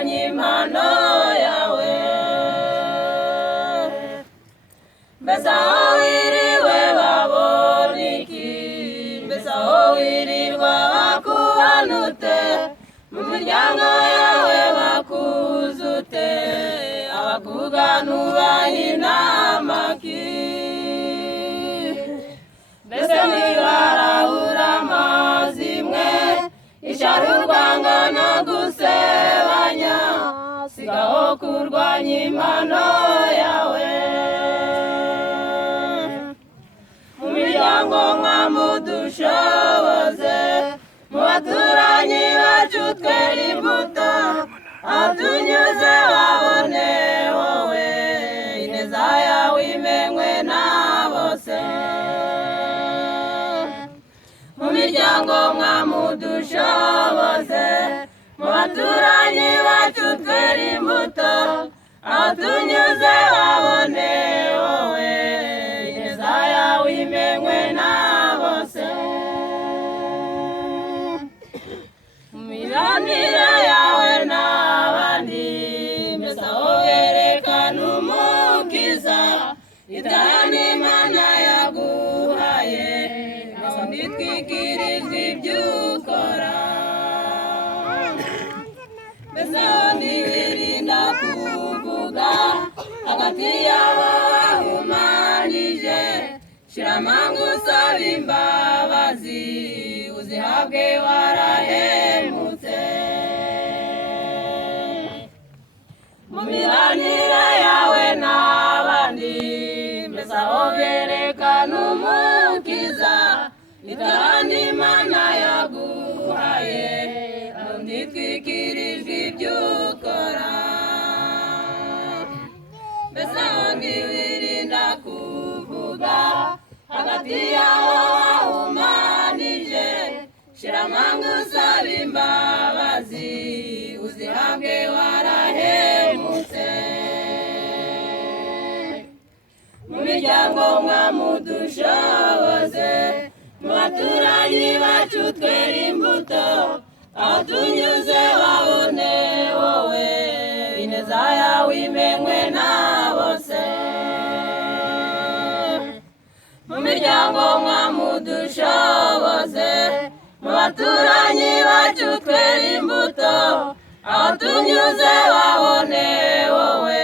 kurwanya impano yawe. Mbese aho wiriwe babona iki? Mbese aho wirirwa bakubona ute? Mu miryango yawe bakuzi ute? Abakugana ubaha inama ki? Mbese ntibarahura amazi imwe, ishyari urwangano gusebanya, sigaho kurwanya impano yawe. Mu miryango mwamudushoboze, mu baturanyi bacu twera imbuto, aho tunyuze babone wowe, ineza yawe imenywe na bose. Mu miryango mwamudushoboze, mu baturanyi bacu twera imbuto, aho tunyuze babone wowe, ineza yawe imenywe na bose. Mu mibanire yawe n'abandi, mbese aho werekana umukiza, itahana Imana yaguhaye, mbese ntitwikirizwe ibyo ukora. Mbese aho ntiwirinda kuvuga, hagati yabo wahumanije, shira amanga usaba imbabazi, uzihabwe warahemutse. Mu mibanire yawe n'abandi, mbese aho byerekana umukiza, itahana Imana yaguhaye, aho ntitwikirijwe ibyo ukora. Mbese aho ntiwirinda kuvuga, hagati yawo wahumanije, shira amanga usaba imbabazi, uzihabwe warahemutse. Mu miryango mwamudushoboze, mu baturanyi bacu twera imbuto, aho tunyuze babone wowe, ineza yawe imenywe na bose. Mu miryango mwamudushoboze, mu baturanyi bacu twera imbuto, aho tunyuze babone wowe,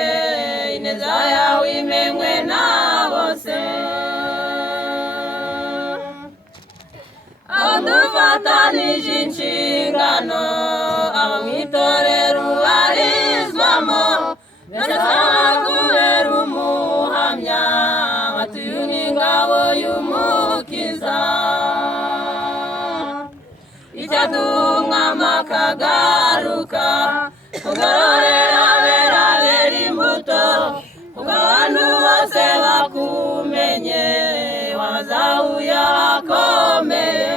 ineza yawe imenywe na bose. Aho dufatanije inshingano, abo mu itorero ubarizwamo, mbese kubera umuhamya, batuye n'ingabo y'umukiza. Icyaduha umwami akagaruka, kugororera abera bera imbuto, kuko abantu bose bakumenye, wazahuye ahakomeye.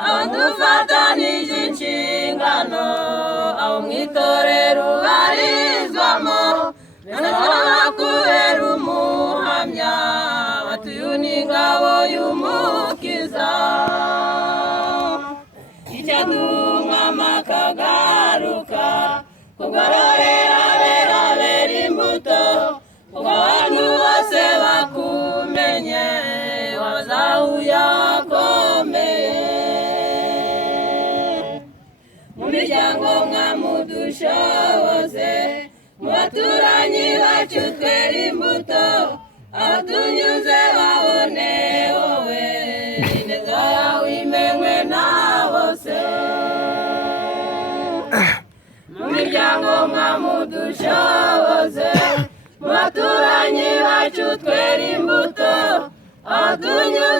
Aho dufatanije inshingano, abo mu itorero ubarizwamo, mbese kubera umuhamya, batuye n'ingabo y'umukiza. Icyaduha umwami akagaruka, kugororera abera bera imbuto, kuko abantu bose bakumenye, wazahuye ahakomeye. Mu miryango mwamudushoboze, mu baturanyi bacu twera imbuto, aho tunyuze babone wowe, ineza yawe imenywe na bose. Mu miryango mwamudushoboze, mu baturanyi bacu twera imbuto, aho tunyuze